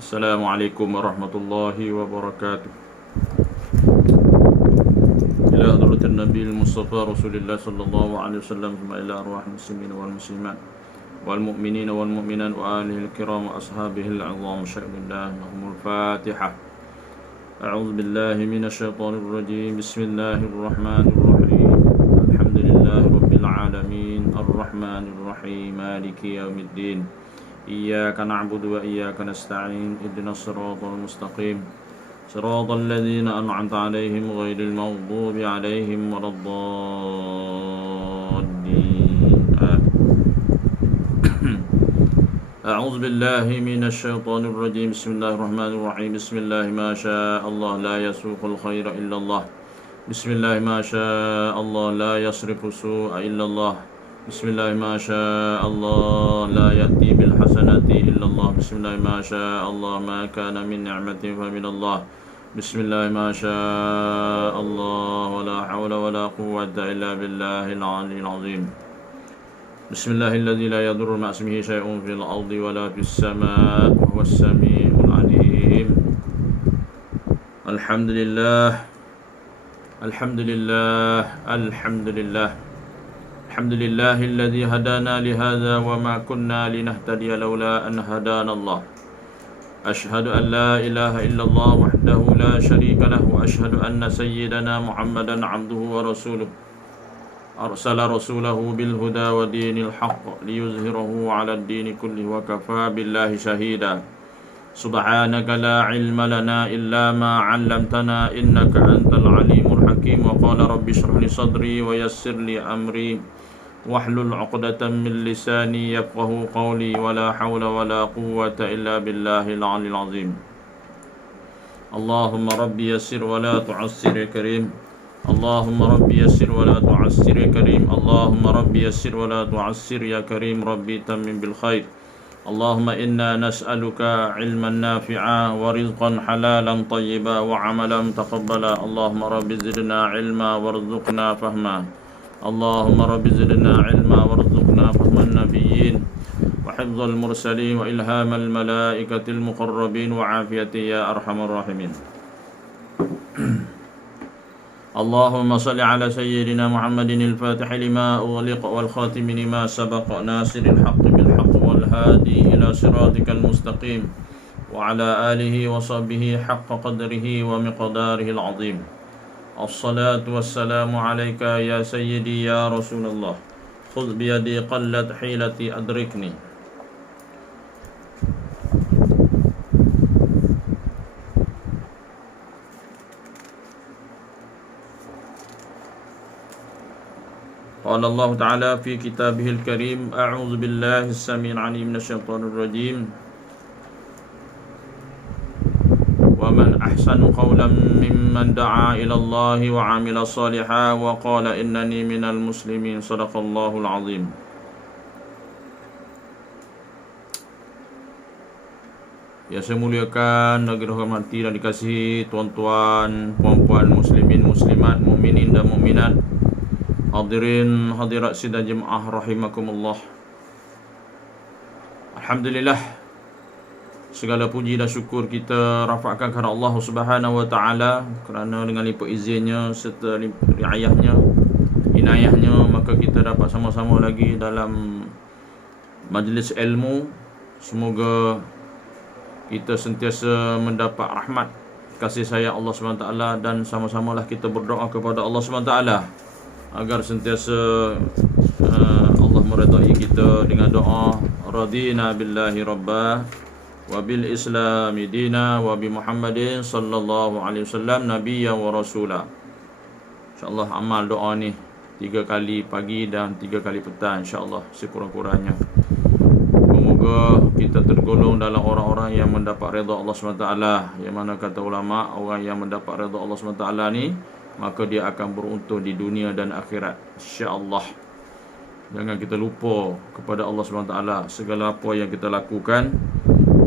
Assalamualaikum warahmatullahi wabarakatuh. Ila hadratin Nabi Mustafa Rasulullah sallallahu alaihi wasallam wa ila arwah muslimin wal muslimat wal mu'minin wal mu'minat wa alihi al-kiram wa ashabihi al-'azam. Syahidullah lahumul Fatihah. A'udzu billahi minasy syaithanir rajim. Bismillahirrahmanirrahim. Alhamdulillahi rabbil alamin arrahmanir rahim maliki yaumiddin. إياك نعبد وإياك نستعين اهدنا الصراط المستقيم صراط الذين أنعمت عليهم غير المغضوب عليهم ولا الضالين أعوذ بالله من الشيطان الرجيم. بسم الله الرحمن الرحيم. بسم الله ما شاء الله لا يسوق الخير إلا الله. بسم الله ما شاء الله لا يصرف السوء إلا الله. بسم الله ما شاء الله لا يأتي بالحسنة إلا الله. بسم الله ما شاء الله ما كان من نعمة فمن الله. بسم الله ما شاء الله ولا حول ولا قوة إلا بالله العلي العظيم. بسم الله الذي لا يضر مع اسمه شيء في الأرض ولا في السماء وهو السميع العليم. الحمد لله الحمد لله الحمد لله الحمد لله الذي هدانا لهذا وما كنا لنهتدي لولا أن هدانا الله. أشهد أن لا إله إلا الله وحده لا شريك له وأشهد أن سيدنا محمدا عبده ورسوله أرسل رسوله بالهدى ودين الحق ليظهره على الدين كله وكفى بالله شهيدا. سبحانك لا علم لنا إلا ما علمتنا إنك أنت العليم الحكيم. وقال رب اشرح لي صدري ويسر لي أمري واحلل عقدة من لساني يفقه قولي ولا حول ولا قوة إلا بالله العلي العظيم. اللهم ربي يسر ولا تعسر يا كريم. اللهم ربي يسر ولا تعسر يا كريم. اللهم ربي يسر ولا تعسر يا كريم. ربي تمم بالخير. اللهم إنا نسألك علما نافعا ورزقا حلالا طيبا وعملا متقبلا. اللهم رب زدنا علما وارزقنا فهما. اللهم رب زدنا علما وارزقنا فهم النبيين وحفظ المرسلين وإلهام الملائكة المقربين وعافية يا أرحم الراحمين. اللهم صل على سيدنا محمد الفاتح لما أغلق والخاتم لما سبق ناصر الحق بالحق والهادي إلى صراطك المستقيم وعلى آله وصحبه حق قدره ومقداره العظيم. الصلاة والسلام عليك يا سيدي يا رسول الله. خذ بيدي قلت حيلتي أدركني. قال الله تعالى في كتابه الكريم أعوذ بالله السميع العليم من الشيطان الرجيم. ومن أحسن قولا ممن دعا إلى الله وعمل صالحا وقال إنني من المسلمين. صدق الله العظيم. Ya, saya muliakan, lagi hormati dan dikasihi tuan-tuan, puan-puan, muslimin, muslimat, mukminin dan mukminat, hadirin hadirat sidang jemaah rahimakumullah. Alhamdulillah, segala puji dan syukur kita rafakkan kepada Allah Subhanahu wa taala kerana dengan limpah izinnya serta riayahnya, inayahnya, maka kita dapat sama-sama lagi dalam majlis ilmu. Semoga kita sentiasa mendapat rahmat kasih sayang Allah Subhanahu wa taala dan sama-samalah kita berdoa kepada Allah Subhanahu wa taala agar sentiasa Allah meridai kita dengan doa radina billahi rabba wa bil islami dina wa bi Muhammadin sallallahu alaihi wasallam nabiyyan wa rasula. InsyaAllah amal doa ni 3 kali pagi dan 3 kali petang, insyaAllah sekurang-kurangnya. Semoga kita tergolong dalam orang-orang yang mendapat redha Allah SWT. Yang mana kata ulama, orang yang mendapat redha Allah SWT ni, maka dia akan beruntung di dunia dan akhirat, insyaAllah. Jangan kita lupa kepada Allah SWT. Segala apa yang kita lakukan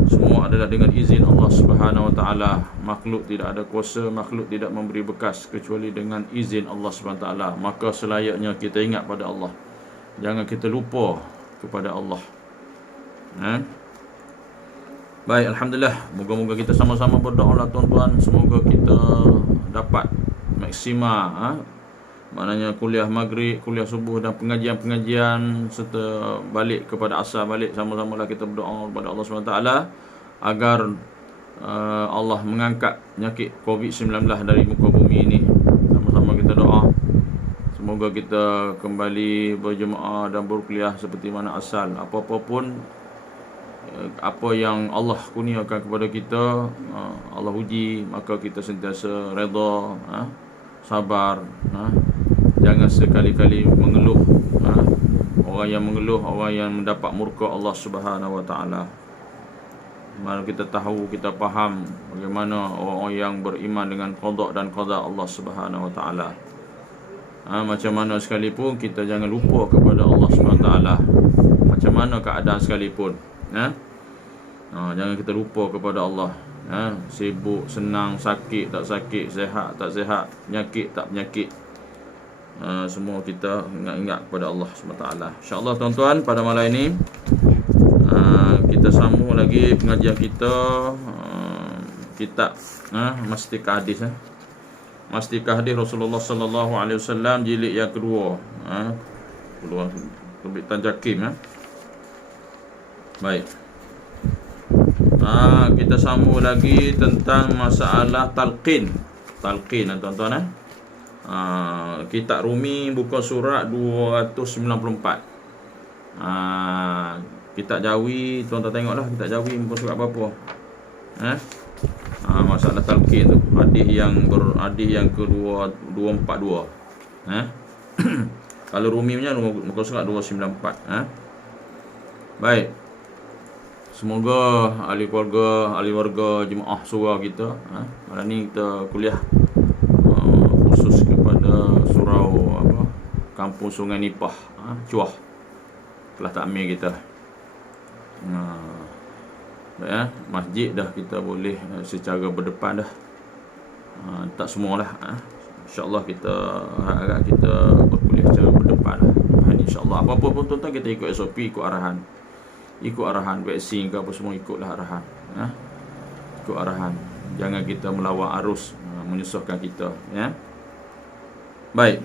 semua adalah dengan izin Allah Subhanahu wa taala. Makhluk tidak ada kuasa, makhluk tidak memberi bekas kecuali dengan izin Allah Subhanahu wa taala. Maka selayaknya kita ingat pada Allah. Jangan kita lupa kepada Allah. Baik, alhamdulillah. Moga-moga kita sama-sama berdoa lah tuan-tuan. Semoga kita dapat maksima maknanya kuliah maghrib, kuliah subuh dan pengajian-pengajian serta balik kepada asal balik, sama-sama lah kita berdoa kepada Allah SWT agar Allah mengangkat penyakit COVID-19 dari muka bumi ini. Sama-sama kita doa. Semoga kita kembali berjemaah dan berkuliah seperti mana asal. Apa-apa pun apa yang Allah kurniakan kepada kita, Allah uji, maka kita sentiasa redha, sabar, jangan sekali-kali mengeluh. Orang yang mengeluh, orang yang mendapat murka Allah Subhanahu Wa Taala. Mana kita tahu, kita faham bagaimana orang-orang yang beriman dengan qada dan qada Allah Subhanahu Wa Taala. Macam mana sekalipun kita jangan lupa kepada Allah Subhanahu Wa Taala. Macam mana keadaan sekalipun, jangan kita lupa kepada Allah. Sibuk, senang, sakit, tak sakit, sehat, tak sehat, penyakit, tak penyakit, semua kita ingat-ingat kepada Allah SWT. InsyaAllah tuan-tuan, pada malam ini kita sambung lagi pengajian kita, kitab Mastikah Hadis, Mastikah Hadis Rasulullah sallallahu alaihi wasallam, jilid yang kedua, terbitan Jakim. Baik. Kita sambung lagi tentang masalah talqin. Talqin tuan-tuan. Kitab Rumi buka surat 294. Kitab Jawi, tuan-tuan tengoklah kitab Jawi buka surat berapa. Masalah talqin tu. Hadis yang kedua 242. Kalau Rumi punya buka surat 294. Baik. Semoga ahli warga jemaah surau kita, malam ni kita kuliah khusus kepada surau Kampung Sungai Nipah, Cuah, kelas takmir kita. Masjid dah kita boleh secara berdepan dah. Tak semualah. InsyaAllah kita harap kita berkuliah secara berdepan lah. InsyaAllah apa-apa pun tuan-tuan kita ikut SOP, ikut arahan. Ikut arahan vaksin ke apa semua, ikutlah arahan. Ikut arahan. Jangan kita melawan arus, menyusahkan kita, Baik.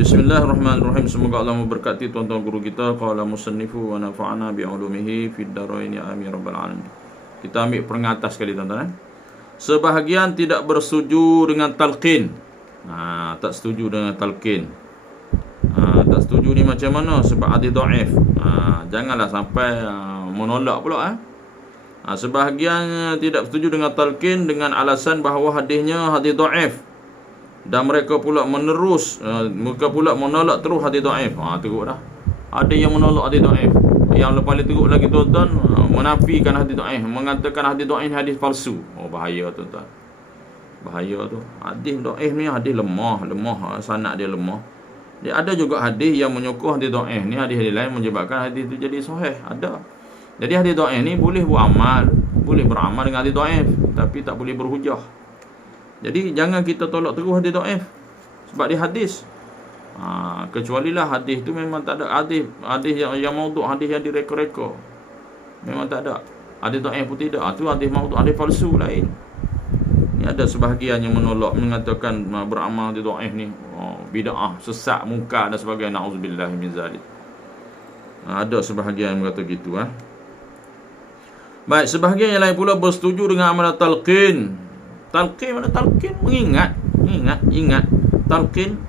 Bismillahirrahmanirrahim. Semoga Allah memberkati tuan-tuan guru kita. Qala musannifu wa nafa'ana bi'ulumihi fid darain amin rabbal alamin. Kita ambil peringatan sekali tuan-tuan. Sebahagian tidak bersetuju dengan talqin. Tak setuju dengan talqin. Tak setuju ni macam mana? Sebab hadis dhaif. Janganlah sampai menolak pula. Sebahagian tidak setuju dengan talqin dengan alasan bahawa hadisnya hadis dhaif, dan mereka pula menolak terus hadis dhaif. Teruk dah. Ada yang menolak hadis dhaif. Yang paling teruk lagi tuan-tuan, menafikan hadis dhaif, mengatakan hadis dhaif hadis palsu. Bahaya tuan-tuan. Bahaya tu. Hadis dhaif ni hadis lemah, sanad dia lemah. Dia ada juga hadis yang menyokong hadis dhaif ni, hadis-hadis lain menyebabkan hadis itu jadi sahih. Ada. Jadi hadis dhaif ni boleh beramal dengan hadis dhaif, tapi tak boleh berhujah. Jadi jangan kita tolak terus hadis dhaif sebab dia hadis. Kecuali lah hadis tu memang tak ada, hadis yang maudhu', hadis yang direka-reka. Memang tak ada. Hadis dhaif pun tidak. Tu hadis maudhu', hadis palsu lain. Ni ada sebahagian yang menolak, mengatakan beramal hadis dhaif ni bid'ah, sesat, mungkar dan sebagainya. Nauzubillah min zalik. Ada sebahagian yang berkata gitu. Baik, sebahagian yang lain pula bersetuju dengan amalan talqin. Talqin mana talqin? Mengingat talqin.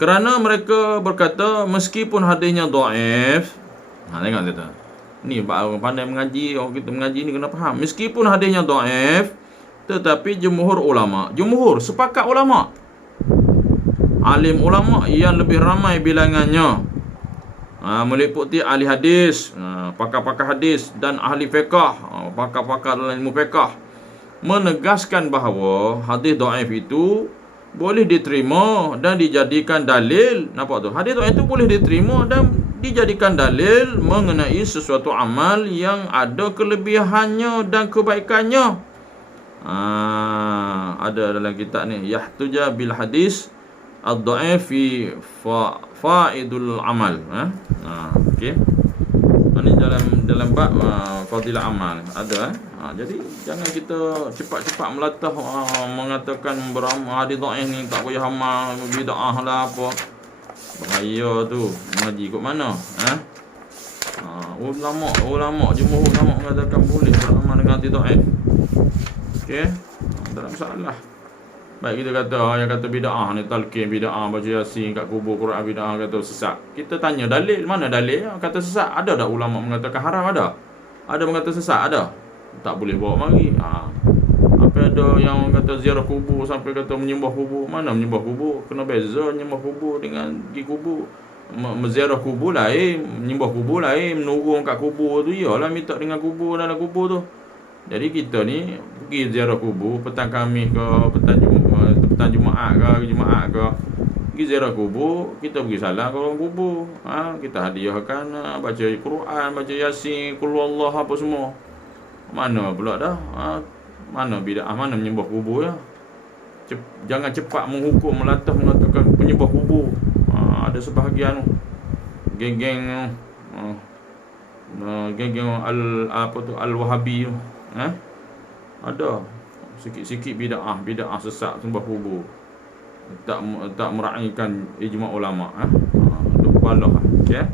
Kerana mereka berkata meskipun hadisnya dhaif. Tengok kita. Ni orang pandai mengaji, orang kita mengaji ni kena faham. Meskipun hadisnya dhaif, tetapi jumhur sepakat ulama, alim ulama yang lebih ramai bilangannya, meliputi ahli hadis, pakar-pakar hadis dan ahli fiqh, pakar-pakar dalam ilmu fiqh, menegaskan bahawa hadis dhaif itu boleh diterima dan dijadikan dalil. Nampak tu? Hadis dhaif itu boleh diterima dan dijadikan dalil mengenai sesuatu amal yang ada kelebihannya dan kebaikannya. Ada dalam kitab ni, yahtuja bil hadis ad-dhaif faidul amal. Okey. Ini dalam bab fadilah amal ada. Jadi jangan kita cepat-cepat melatah mengatakan beramal hadis dhaif ni tak payah amal, bid'ah lah apa. Bahaya tu. Mengaji kat mana? Ulama jumhur ulama mengatakan boleh beramal dengan hadis dhaif. Okey. Tak ada masalah. Baik kita kata yang kata bid'ah ni talqin bid'ah, baca yasin kat kubur Quran bid'ah, kata sesat. Kita tanya dalil, mana dalil kata sesat? Ada tak ulama mengatakan haram? Ada mengata sesat? Ada. Tak boleh bawa mari. Apa ada yang kata ziarah kubur sampai kata menyembah kubur? Mana menyembah kubur? Kena beza menyembah kubur dengan pergi kubur. Menziarah kubur lain, menyembah kubur lain, menurun kat kubur tu iyalah minta dengan kubur dalam kubur tu. Jadi kita ni pergi ziarah kubur petang Khamis ke, petang Jumaat ke, pergi ziarah kubur, kita pergi salam ke orang kubur. Kita hadiahkan baca Quran, baca Yasin, qul huwallah apa semua. Mana pula dah? Mana bid'ah, mana menyembah kubur ya? Jangan cepat menghukum, melatah mengatakan penyembah kubur. Ada sebahagian geng-geng al-Wahabi ada sikit-sikit bid'ah sesat sembah kubur. Tak meraihkan ijma' ulama. Duk balah. Okey.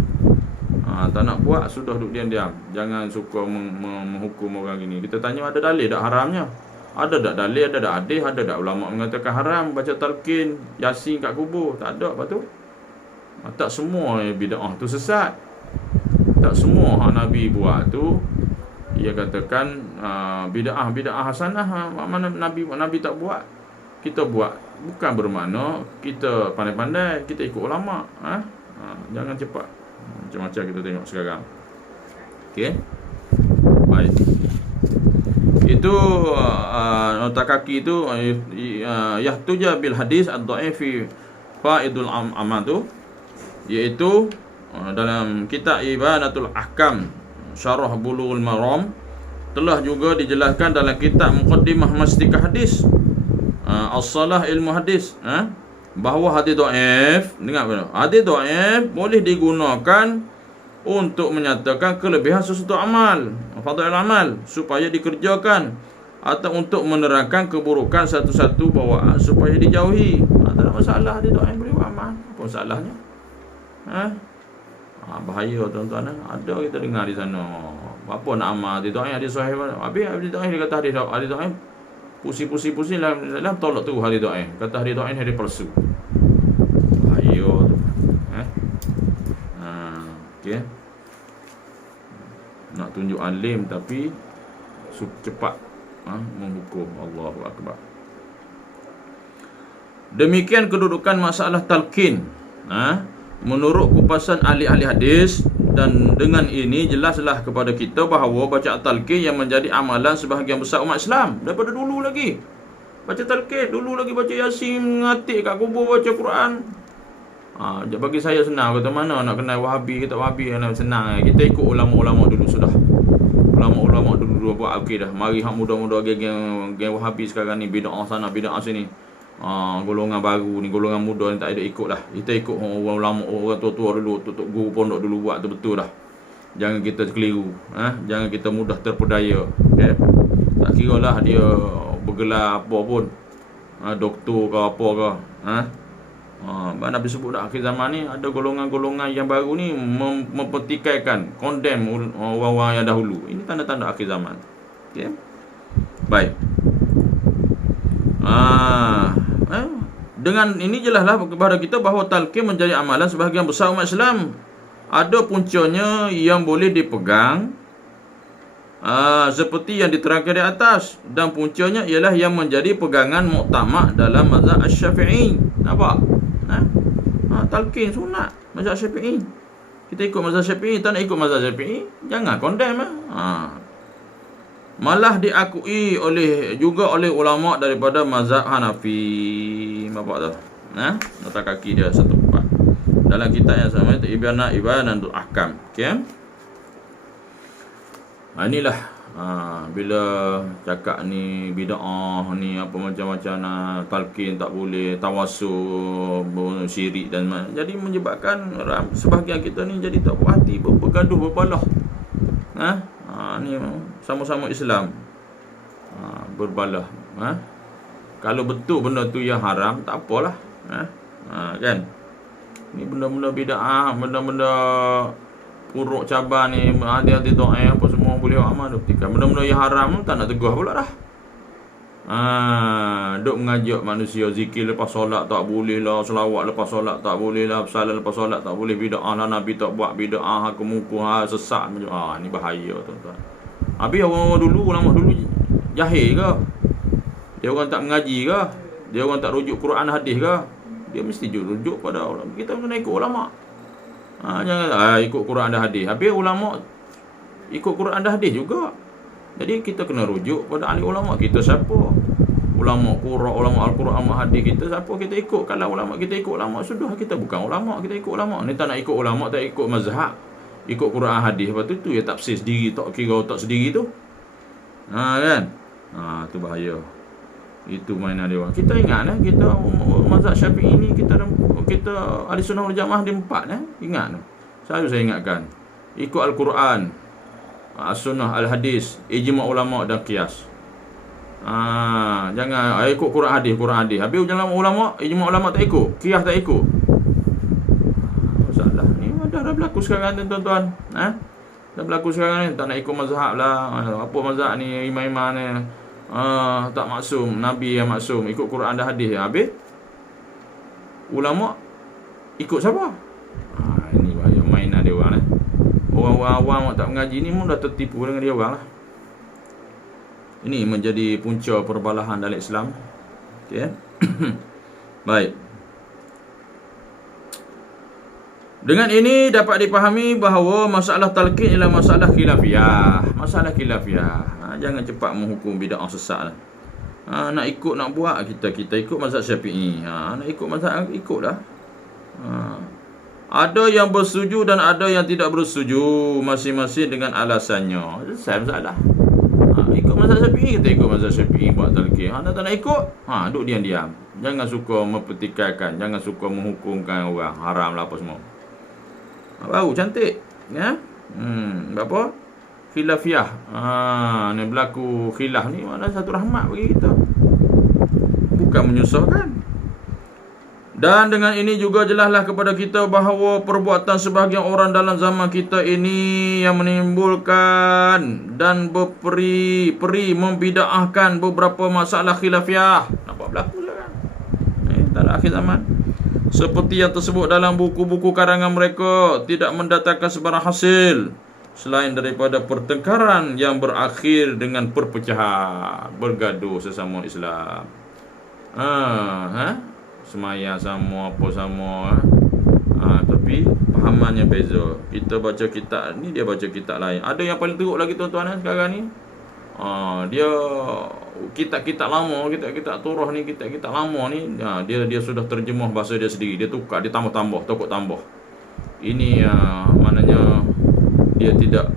Tak nak buat sudah duduk diam-diam. Jangan suka menghukum orang gini. Kita tanya ada dalil tak haramnya? Ada tak dalil, ada tak hadis, ada tak ulama mengatakan haram baca talqin yasin kat kubur? Tak ada. Apa tu? Tak semua bid'ah tu sesat. Tak semua Nabi buat tu ia katakan bid'ah hasanah. Mana Nabi tak buat, kita buat. Bukan bermakna kita pandai-pandai, kita ikut ulama. Jangan cepat. Macam-macam kita tengok sekarang. Okey. Baik. Itu nota kaki tu yahtuja bil hadis ad-dhaif fi faidul amal tu, iaitu dalam kitab Ibanatul Ahkam Syarah Bulughul Maram telah juga dijelaskan dalam kitab Muqaddimah Mastikah Hadis As-Salah Ilmu Hadis bahawa hadis dhaif, dengar apa? Hadis dhaif boleh digunakan untuk menyatakan kelebihan sesuatu amal, fadail amal, supaya dikerjakan atau untuk menerangkan keburukan satu-satu bawaan supaya dijauhi. Tak ada masalah hadis dhaif boleh buat amal. Apa masalahnya? Bahaya tuan-tuan. Ada kita dengar di sana. Apa nak amal hadis dhaif, hadis sahih. Habis hadis dhaif dia kata hadis dhaif. Pusing-pusing dalam tolak tu hadis dhaif. Kata hadis dhaif hadis palsu. Bahaya tu. Okey. Nak tunjuk alim tapi cepat menghukum. Allahu akbar. Demikian kedudukan masalah talqin. Menurut kupasan ahli-ahli hadis, dan dengan ini jelaslah kepada kita bahawa baca talqin yang menjadi amalan sebahagian besar umat Islam daripada dulu lagi. Baca talqin dulu lagi, baca Yasin, ngatik kat kubur, baca Quran. Bagi saya senang. Kata mana nak kenal Wahabi ke tak Wahabi, senang. Kita ikut ulama-ulama dulu sudah. Ulama-ulama dulu buat okey dah. Mari hak muda-muda geng Wahabi sekarang ni bid'ah sana bid'ah sini. Golongan baru ni, golongan muda ni tak ada ikut dah. Kita ikut orang ulama, orang tua-tua dulu, tutup guru pondok dulu buat tu betul dah. Jangan kita keliru, jangan kita mudah terpedaya. Okay? Tak kira lah dia bergelar apa pun, doktor ke apa ke. Nabi sebut dah akhir zaman ni ada golongan-golongan yang baru ni mempertikaikan, condemn orang-orang yang dahulu. Ini tanda-tanda akhir zaman. Okay? Baik. Dengan ini jelaslah kepada kita bahawa talqin menjadi amalan sebahagian besar umat Islam. Ada puncanya yang boleh dipegang seperti yang diterangkan di atas, dan puncanya ialah yang menjadi pegangan muktamad dalam mazhab Asy-Syafi'i. Nampak? Talqin sunat mazhab Syafi'i. Kita ikut mazhab Syafi'i. Tak nak ikut mazhab Syafi'i, jangan condemn. Malah diakui juga oleh ulama daripada mazhab Hanafi. Nampak tak? Nota kaki dia 14 dalam kitab yang sama itu Ibanatul Ahkam. Okey. Inilah Bila cakap ni bid'ah ni apa macam-macam talqin tak boleh, tawassul, syirik dan jadi menyebabkan sebahagian kita ni jadi tak puas hati, bergaduh, berbalah. Ni sama-sama Islam. Berbalah. Kalau betul benda tu yang haram, tak apalah. Kan? Ni benda-benda bid'ah, benda-benda puruk cabar ni, hati-hati doa apa semua boleh amal duk petikan. Benda-benda yang haram tak nak teguh pula dah. Duk mengajak manusia zikir lepas solat tak boleh lah, selawat lepas solat tak boleh lah, salat lepas solat tak boleh, bid'ah lah, Nabi tak buat bid'ah, kemuku sesat macam ni bahaya tuan-tuan. Habis orang-orang dulu, ulama dulu jahil ke? Dia orang tak mengaji ke? Dia orang tak rujuk Quran hadis ke? Dia mesti rujuk pada ulama. Kita kena ikut ulama. Jangan ikut Quran dan hadis. Habis ulama ikut Quran dan hadis juga. Jadi kita kena rujuk pada ahli ulama. Kita siapa? Ulama Quran, ulama Al-Quran, ulama hadis kita siapa kita ikut? Kalau ulama kita ikut ulama, sudah kita bukan ulama, kita ikut ulama. Ni tak nak ikut ulama, tak ikut mazhab. Ikut Quran hadis. Lepas tu ya tafsir sendiri, tak kira otak sendiri tu. Kan? Tu bahaya. Itu mainan dia orang. Kita ingat kita mazhab Syafi'i ni kita ahli sunnah wal jamaah dia 4 ingat tu. Saya ingatkan. Ikut Al-Quran, As-Sunnah, Al-Hadis, ijma' ulama dan qiyas. Jangan ikut Quran hadis. Habis ulama, ijma' ulama tak ikut, qiyas tak ikut. Masalah ni dah berlaku sekarang ni tuan-tuan. Dah berlaku sekarang ni, tak nak ikut mazhab lah. Apa mazhab ni, imam-imam ni tak maksum, Nabi yang maksum, ikut Quran dan hadis. Habis ulama ikut siapa? Ini bahaya mainan dia orang. Orang-orang awam tak mengaji ni pun dah tertipu dengan dia orang lah. Ini menjadi punca perbalahan dalam Islam. Okey. Baik. Dengan ini dapat dipahami bahawa masalah talqin ialah masalah khilafiyah. Masalah khilafiyah. Jangan cepat menghukum bid'ah sesat lah. Nak ikut, nak buat, kita ikut mazhab Syafi'i. Nak ikut mazhab, ikutlah. Ada yang bersetuju dan ada yang tidak bersetuju, masing-masing dengan alasannya. Selesai masalah. Ikut mazhab Syafi'i, kita ikut mazhab Syafi'i buat talqin. Anda tak nak ikut, duduk diam-diam. Jangan suka mempertikaikan, jangan suka menghukumkan orang, haram lah apa semua. Baru cantik, ya. Apa? Khilafiyah. Ni berlaku khilaf ni mana satu rahmat bagi kita. Bukan menyusahkan. Dan dengan ini juga jelaslah kepada kita bahawa perbuatan sebahagian orang dalam zaman kita ini yang menimbulkan dan berperi membida'ahkan beberapa masalah khilafiyah. Nampak berlaku sekarang. Dalam akhir zaman. Seperti yang tersebut dalam buku-buku karangan mereka, tidak mendatangkan sebarang hasil selain daripada pertengkaran yang berakhir dengan perpecahan, bergaduh sesama Islam. Semayang sama, apa sama. Tapi pahamannya beza. Kita baca kitab ni, dia baca kitab lain. Ada yang paling teruk lagi tuan-tuan sekarang ni. Dia kitab-kitab lama, kitab-kitab Torah ni, kitab-kitab lama ni, dia sudah terjemah bahasa dia sendiri. Dia tukar, dia tambah-tambah, takut tambah. Ini maknanya dia tidak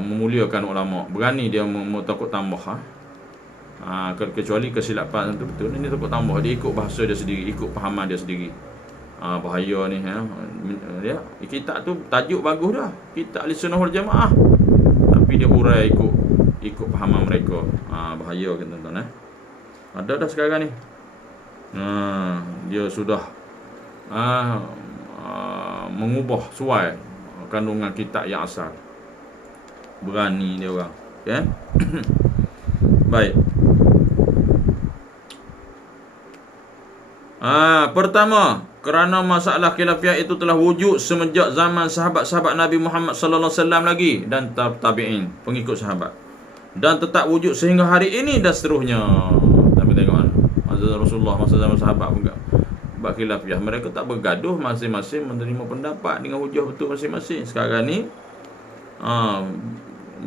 memuliakan ulama. Berani dia takut tambah. Kecuali kesilapan itu betul. Ini takut tambah. Dia ikut bahasa dia sendiri, ikut pahaman dia sendiri. Bahaya ni. Dia kitab tu tajuk bagus dah, kitab ahli sunnah wal jamaah, tapi dia urai ikut pahaman mereka. Bahaya kan tuan-tuan. Ada dah sekarang ni. Dia sudah mengubah suai kandungan kitab yang asal. Berani dia orang. Okay? Baik. Pertama, kerana masalah khilafiyah itu telah wujud semenjak zaman sahabat-sahabat Nabi Muhammad sallallahu alaihi wasallam lagi dan tabi'in, pengikut sahabat. Dan tetap wujud sehingga hari ini dan seterusnya. Tapi tengok mana masa Rasulullah, masa zaman sahabat pun buat khilafiyah. Mereka tak bergaduh, masing-masing menerima pendapat dengan hujah betul masing-masing. Sekarang ni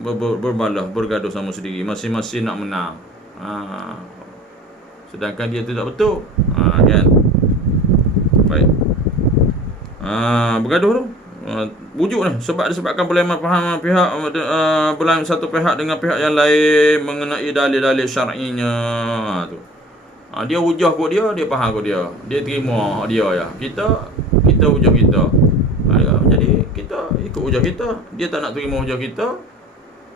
berbalah, bergaduh sama sendiri, masing-masing nak menang. Sedangkan dia tidak betul. Kan? Baik. Bergaduh tu. Wujud ni sebab disebabkan perlainan faham pihak berlain satu pihak dengan pihak yang lain mengenai dalil-dalil syar'inya tu. Dia hujah kot dia faham kot dia terima dia ya. Kita hujah kita. Jadi kita ikut hujah kita. Dia tak nak terima hujah kita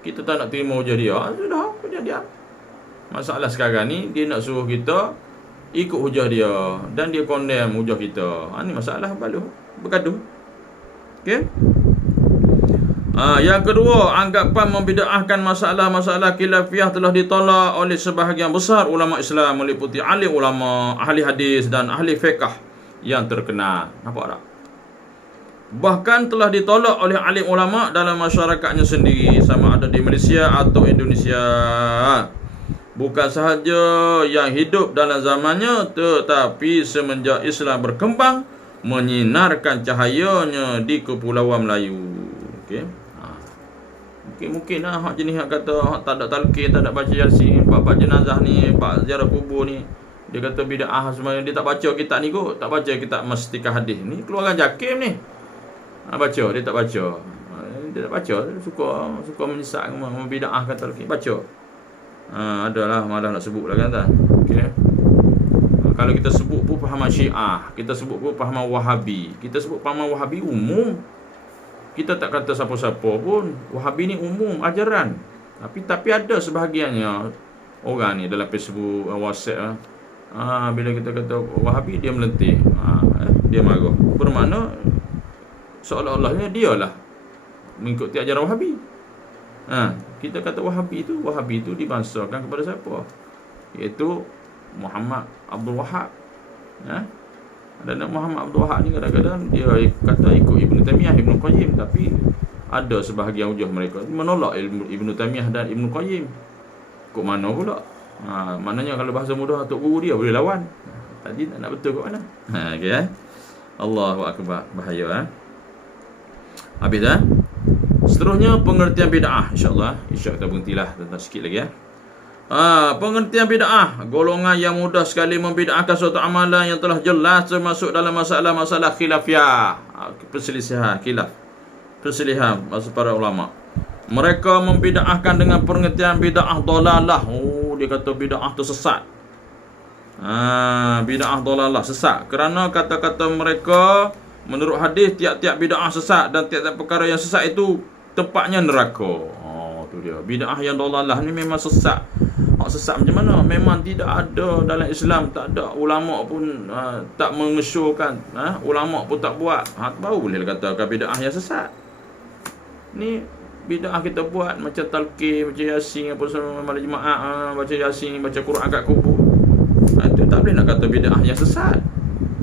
tak nak terima hujah dia. Sudah kejadian. Masalah sekarang ni dia nak suruh kita ikut hujah dia dan dia condemn hujah kita. Ni masalah bergaduh. Okey. Yang kedua, anggapan membid'ahkan masalah-masalah khilafiyah telah ditolak oleh sebahagian besar ulama Islam meliputi alim ulama, ahli hadis dan ahli fiqh yang terkenal. Nampak tak? Bahkan telah ditolak oleh alim ulama dalam masyarakatnya sendiri, sama ada di Malaysia atau Indonesia. Bukan sahaja yang hidup dalam zamannya, tetapi semenjak Islam berkembang menyinarkan cahayanya di Kepulauan Melayu. Okey. Mungkin hak jenis hak kata hak tak ada talqin, tak ada baca yasin, bab jenazah ni, bab ziarah kubur ni, dia kata bid'ah semuanya. Dia tak baca kitab ni kot, tak baca kitab Mastikah Hadis ni, keluaran Jakim ni. Baca, dia tak baca. Dia tak baca, suka menyesat membid'ahkan talqin, baca. Adalah malah nak sebut lah kan. Okey. Kalau kita sebut pun pahaman Syiah, kita sebut pun pahaman Wahabi. Kita sebut pahaman Wahabi umum. Kita tak kata siapa-siapa pun. Wahabi ni umum ajaran. Tapi ada sebahagiannya orang ni dalam Facebook, WhatsApp bila kita kata Wahabi, dia melenting. Dia marah. Bermakna seolah-olahnya dialah mengikuti ajaran Wahabi. Kita kata Wahabi itu dibangsakan kepada siapa? Iaitu Muhammad Abdul Wahab. Dan Muhammad Abdul Wahab ni kadang-kadang dia kata ikut Ibnu Taimiyah, Ibnu Qayyim, tapi ada sebahagian hujah mereka menolak Ibnu Taimiyah dan Ibnu Qayyim. Kok mana pula? Maknanya kalau bahasa mudah, tok guru dia boleh lawan. Tadi tak nak betul kat mana? Okey. Allahu akbar, bahaya. Habis dah. Seterusnya pengertian bid'ah, insya-Allah. Insya kita berhentilah tentang sikit lagi pengertian bid'ah, golongan yang mudah sekali membid'ahkan suatu amalan yang telah jelas termasuk dalam masalah-masalah khilafiyah, perselisihan para ulama. Mereka membid'ahkan dengan pengertian bid'ah dalalah. Dia kata bid'ah tu sesat. Bid'ah dalalah sesat kerana kata-kata mereka menurut hadis tiap-tiap bid'ah sesat dan tiap-tiap perkara yang sesat itu tempatnya neraka. Tu dia. Bid'ah yang dalalah ni memang sesat. Sesat macam mana? Memang tidak ada dalam Islam, tak ada. Ulama pun tak mengesyorkan, ulama pun tak buat. Baru boleh katakan bid'ah yang sesat. Ni bid'ah kita buat macam talqin, macam yasin, apa semua malam Jumaat, baca yasin, baca Quran kat kubur. Itu tak boleh nak kata bid'ah yang sesat.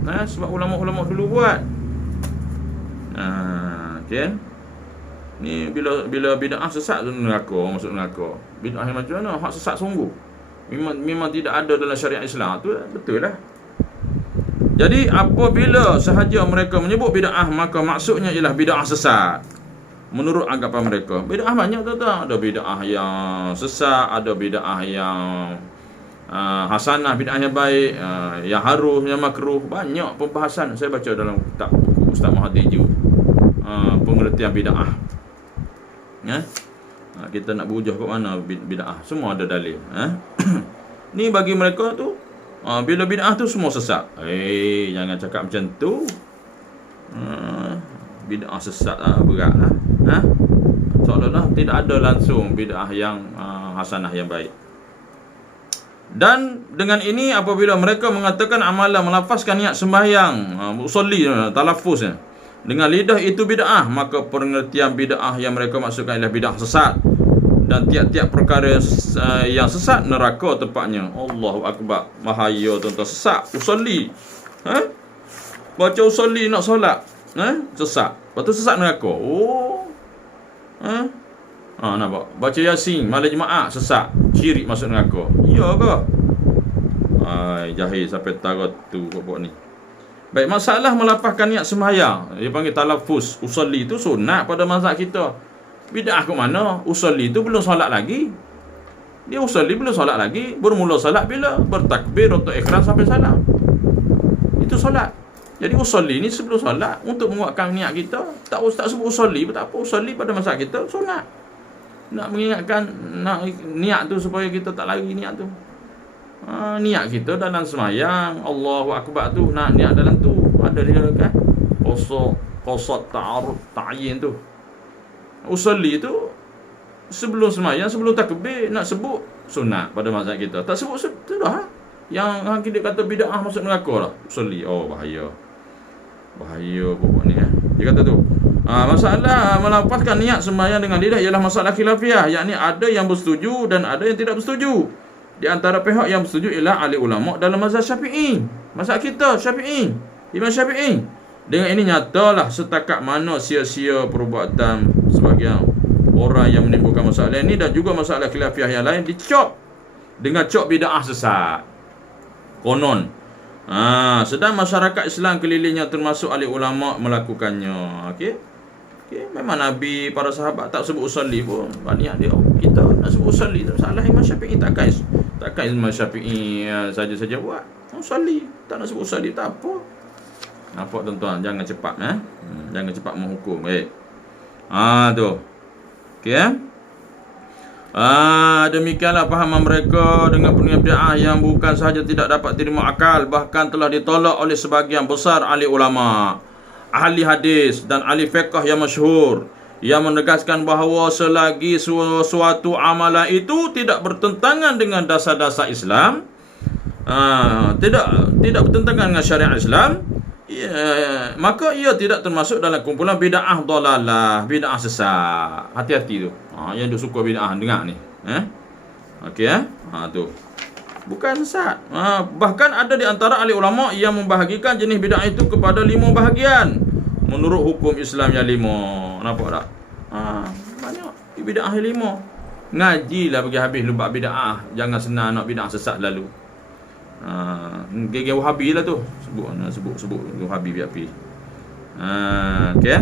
Sebab ulama-ulama dulu buat. Okey. Ni bila bid'ah sesat tu neraka, masuk neraka. Bid'ah yang macam mana? Hak sesat sungguh. Memang tidak ada dalam syariat Islam. Tu betul lah. Jadi apabila sahaja mereka menyebut bid'ah, maka maksudnya ialah bid'ah sesat. Menurut anggapan mereka, bid'ah banyak tu. Ada bid'ah yang sesat, ada bid'ah yang hasanah, bid'ah yang baik, yang harus, yang makruh. Banyak pembahasan saya baca dalam kitab buku Ustaz Mahathir Ju. Pengertian bid'ah. Kita nak berhujah kat mana bid'ah, semua ada dalil. Ni bagi mereka tu bila bid'ah tu semua sesat. Jangan cakap macam tu. Bid'ah sesat beratlah. Seolah-olah tidak ada langsung bid'ah yang hasanah yang baik. Dan dengan ini apabila mereka mengatakan amalan melafazkan niat sembahyang, usolli, talaffuz dengan lidah itu bid'ah, maka pengertian bid'ah yang mereka maksudkan ialah bid'ah sesat. Dan tiap-tiap perkara yang sesat neraka tempatnya. Allahu akbar. Bahaya tuan-tuan. Sesat usolli. Baca usolli nak solat. Sesat. Lepas tu sesat neraka. Nampak. Baca yasin malam Jumaat sesat. Syirik masuk neraka. Ya ke? Jahil sampai tarat tu pokok ni. Baik, masalah melafazkan niat sembahyang, dia panggil talaffuz. Usolli tu sunat pada mazhab kita. Bid'ah ke mana? Usolli tu belum solat lagi. Dia usolli belum solat lagi. Bermula solat bila? Bertakbir untuk ikhram sampai salam. Itu solat. Jadi usolli ni sebelum solat untuk menguatkan niat kita. Tak sebut usolli pun tak apa. Usolli pada masa kita solat. Nak mengingatkan niat tu supaya kita tak lari niat tu. Niat kita dalam semayang Allahu Akbar tu, nak niat dalam tu ada dia kan. Qasad ta'arud ta'yin tu. Usolli tu sebelum semayang, sebelum takbir nak sebut sunat pada mazhab kita. Tak sebut sudah lah. Yang kita kata bid'ah masuk neraka lah. Usolli. Oh, bahaya pokok ni Dia kata tu. Masalah melafazkan niat sembahyang dengan lidah ialah masalah khilafiah, yakni ada yang bersetuju dan ada yang tidak bersetuju. Di antara pihak yang bersetuju ialah ahli ulama dalam mazhab Syafi'i. Mazhab kita Syafi'i, Imam Syafi'i. Dengan ini nyatalah setakat mana sia-sia perbuatan sebagian orang yang menimbulkan masalah ini dan juga masalah khilafiah yang lain dicop dengan cop bid'ah sesat. Konon sedang masyarakat Islam kelilingnya termasuk ahli ulama melakukannya. Okey, memang Nabi, para sahabat tak sebut usolli pun. Banyak dia kita nak sebut usolli tu salah Imam Syafi'i. Takkan Imam Syafi'i saja-saja buat usolli, tak nak sebut usolli tak apa. Nampak tuan-tuan, jangan cepat jangan cepat menghukum. Baik. Tu. Okey. Demikianlah pahaman mereka dengan penuh bid'ah yang bukan sahaja tidak dapat terima akal, bahkan telah ditolak oleh sebagian besar ahli ulama, ahli hadis dan ahli fiqh yang masyhur, yang menegaskan bahawa selagi suatu amalan itu tidak bertentangan dengan dasar-dasar Islam, tidak bertentangan dengan syariat Islam, maka ia tidak termasuk dalam kumpulan bid'ah dhalalah, bid'ah sesat. Hati-hati tu. Yang dia suka bid'ah dengar ni. Okey tu. Bukan sesat. Bahkan ada di antara ahli ulama yang membahagikan jenis bid'ah itu kepada 5 bahagian menurut hukum Islam yang 5. Nampak tak? Banyak bid'ah yang 5. Ngajilah bagi habis lu bab bid'ah. Jangan senang nak bid'ah sesat lalu. Geng Wahabi lah tu. Sebut Wahabi biapi. Okey.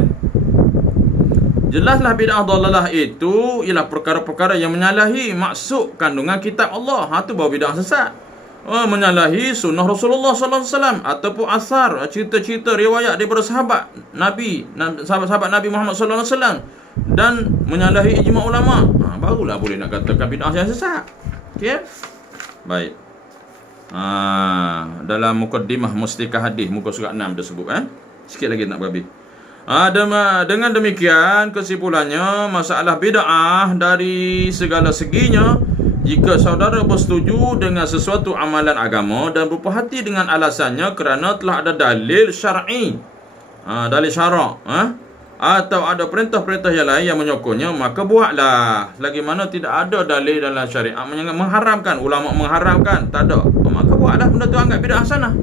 Jelaslah bid'ah dhalalah itu ialah perkara-perkara yang menyalahi maksud kandungan kitab Allah. Tu baru bid'ah sesat. Menyalahi sunnah Rasulullah sallallahu alaihi wasallam ataupun asar, cerita-cerita riwayat daripada sahabat Nabi, sahabat Nabi Muhammad sallallahu alaihi wasallam, dan menyalahi ijma' ulama. Barulah boleh nak katakan bid'ah yang sesat. Okey. Baik. Dalam mukaddimah Mustikah Hadis muka surat 6 dia sebut sikit lagi nak berhabis. Dengan demikian kesimpulannya, masalah bid'ah dari segala seginya, jika saudara bersetuju dengan sesuatu amalan agama dan berpuas-hati dengan alasannya kerana telah ada dalil syar'i, dalil syarak, atau ada perintah-perintah yang lain yang menyokongnya, maka buatlah. Selagi mana tidak ada dalil dalam syariat mengharamkan, ulama mengharamkan, tak ada, maka buatlah benda tu, anggap bid'ah sana.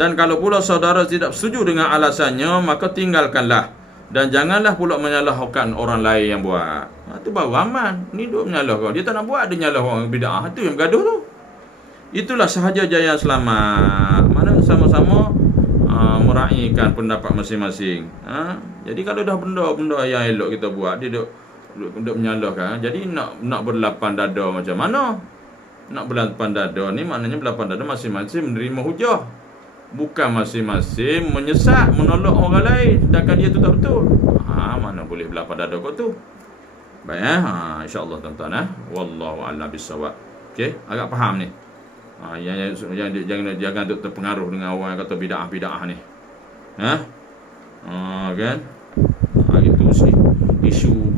Dan kalau pula saudara tidak setuju dengan alasannya, maka tinggalkanlah. Dan janganlah pula menyalahkan orang lain yang buat. Itu baru aman. Ni duk menyalahkan. Dia tak nak buat, dia nyalah orang bid'ah. Itu yang bergaduh tu. Itulah sahaja jaya selamat. Mana sama-sama meraihkan pendapat masing-masing. Jadi kalau dah benda-benda yang elok kita buat, dia duk menyalahkan. Jadi nak berlapan dada macam mana? Nak berlapan dada ni maknanya berlapan dada masing-masing menerima hujah. Bukan masing-masing menyesat, menolak orang lain sedangkan dia tu tak betul. Mana boleh berlapan dada kau tu. Baik insya-Allah tuan-tuan wallahu a'lam bissawab. Okey, agak faham ni. Jangan duk terpengaruh dengan orang yang kata bid'ah ni. Kan? Itu sih isu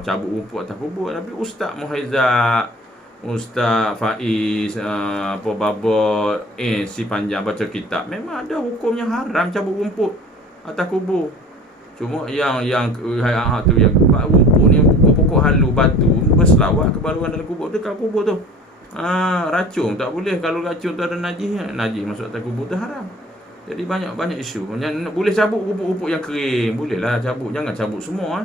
cabut rumput atas kubur. Tapi Ustaz Muhaizat, Ustaz Faiz, Baba si panjang baca kitab, memang ada hukum yang haram cabut rumput atas kubur. Cuma yang tu yang rumput ni, pokok halu, batu berselawat ke baluan dalam kubur, dekat kubur tu. Racun tak boleh. Kalau racun tu ada najis masuk atas kubur tu haram. Jadi banyak isu. Boleh cabut rumput-rumput yang kering, bolehlah cabut, jangan cabut semua.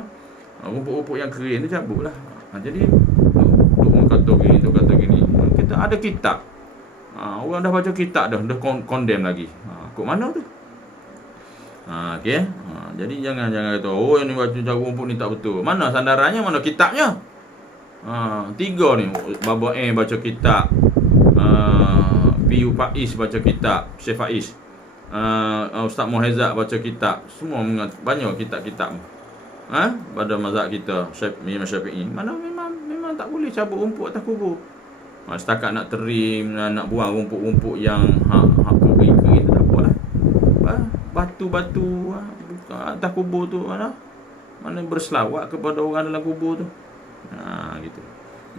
Rumput-rumput yang kering tu cabutlah. Jadi kata gini. Kita ada kitab. Orang dah baca kitab dah condemn lagi. Kok mana tu? Okey. Jadi jangan kata yang ni baca cabut rumput ni tak betul. Mana sandarannya, mana kitabnya? 3 ni. Baba baca kitab. Piu Faiz baca kitab, Syekh Faiz. Ustaz Muhaizat baca kitab, semua banyak kitab-kitab pada mazhab kita Imam Syafi'i. Mana memang tak boleh cabut rumput atas kubur. Setakat nak terim, nak buang rumput-rumput yang hak kering-kering tu tak apalah. Batu-batu atas kubur tu mana berselawat kepada orang dalam kubur tu. Gitu.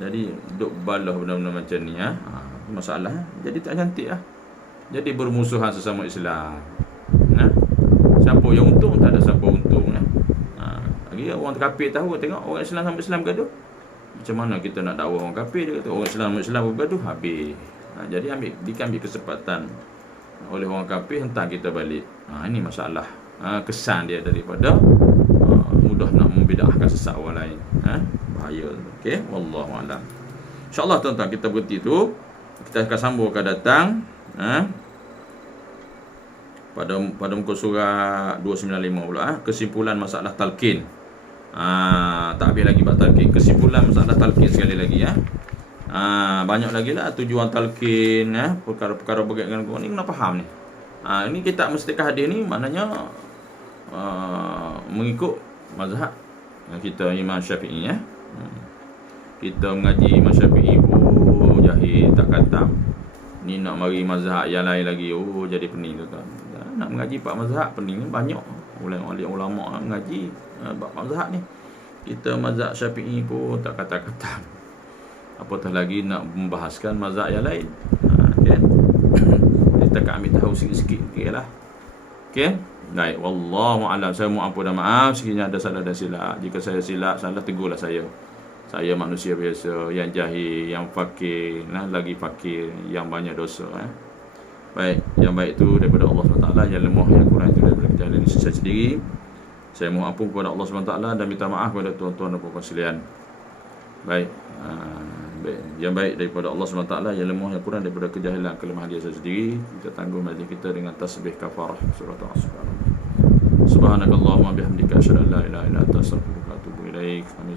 Jadi duk balah benda-benda macam ni masalah. Jadi tak cantik lah. Jadi bermusuhan sesama Islam. Siapa yang untung, tak ada siapa untung. Lagi orang kafir tahu, tengok orang Islam sama Islam gaduh. Macam mana kita nak dakwah orang kafir, dia kata orang Islam sama Islam bergaduh, habis. Jadi diambil kesempatan oleh orang kafir, hentak kita balik. Ini masalah. Kesan dia daripada mudah nak membida'ahkan sesat orang lain. Bahaya. Okey, wallahu a'lam. InsyaAllah tuan-tuan, kita berhenti tu. Kita akan sambung akan datang pada muka surat 295 pula, kesimpulan masalah talqin. Tak habis lagi bab talqin. Kesimpulan masalah talqin sekali lagi banyak lagi lah tujuan talqin, perkara-perkara berkaitan dengan ni kena faham ni. Ini kitab Mustikah Hadis ni maknanya mengikut mazhab kita Imam Syafi'i Kita mengaji Imam Syafi'i jahil tak katam. Ni nak mari mazhab yang lain lagi, jadi pening tu kan. Nak mengaji pak mazhab pening banyak. Ulama nak mengaji bab mazhab ni. Kita mazhab Syafi'i pun tak kata-kata. Apatah lagi nak membahaskan mazhab yang lain. Kan? Kita akan ambil tahu sikit-sikit okeylah. Okey. Baik, wallahu a'lam. Saya mohon ampun dan maaf sekiranya ada salah dan silap. Jika saya silap, salah tegurlah saya. Saya manusia biasa yang jahil, yang fakir, lagi fakir, yang banyak dosa. Baik, yang baik itu daripada Allah SWT, yang lemah, yang kurang itu daripada kejahilan saya sendiri. Saya mohon ampun kepada Allah SWT dan minta maaf kepada tuan-tuan dan puan-puan sekalian. Baik, yang baik daripada Allah SWT, yang lemah, yang kurang daripada kejahilan, kelemahan dia saya sendiri. Kita tanggung majlis kita dengan tasbih kafarah surah Al-Asr. Subhanakallahumma bihamdika asyhadu an la ilaha illa anta astaghfiruka wa atubu ilaik. Amin.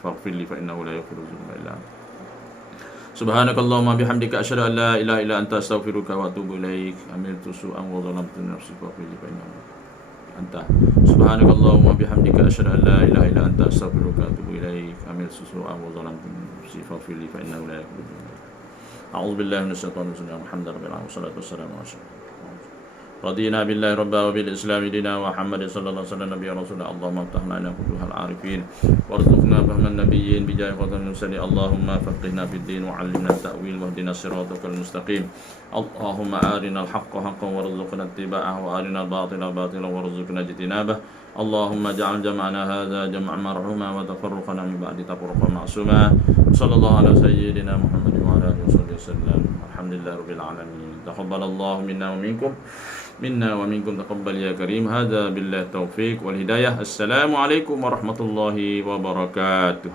Faghfir li fa innahu la yaghfiru dzunuba illa anta. Subhanakallahumma bihamdika asyhadu an la ilaha illa anta astaghfiruka wa atubu ilaik. Amiltu su'an wa zalamtu nafsi faghfir li fa innahu anta. Subhanakallahumma bihamdika asyhadu an la ilaha illa anta astaghfiruka wa atubu ilaik. Amiltu su'an wa zalamtu nafsi faghfir li fa innahu la yaghfiru dzunuba illa anta. A'udzu billahi minasyaitonir rajim. Alhamdulillahirabbil alamin. Wassalatu wassalamu ala rasulillah. رضينا بالله ربا وبالإسلام دينا ومحمد صلى الله عليه وسلم نبيا رسولا. اللهم افتح لنا فتوح العارفين وارزقنا فهم النبيين بجاه فضل المرسلين. اللهم فقهنا في الدين وعلمنا التأويل واهدنا صراطك المستقيم. اللهم أرنا الحق حقا وارزقنا اتباعه وأرنا الباطل باطلا وارزقنا اجتنابه. اللهم اجعل جمعنا هذا جمعا مرحوما وتفرقنا من بعد تفرقا معصوما. صلى الله على سيدنا محمد وعلى آله وصحبه وسلم. الحمد لله رب العالمين. تقبل الله منا ومنكم تقبل يا كريم. هذا بالله التوفيق والهداية. السلام عليكم ورحمة الله وبركاته.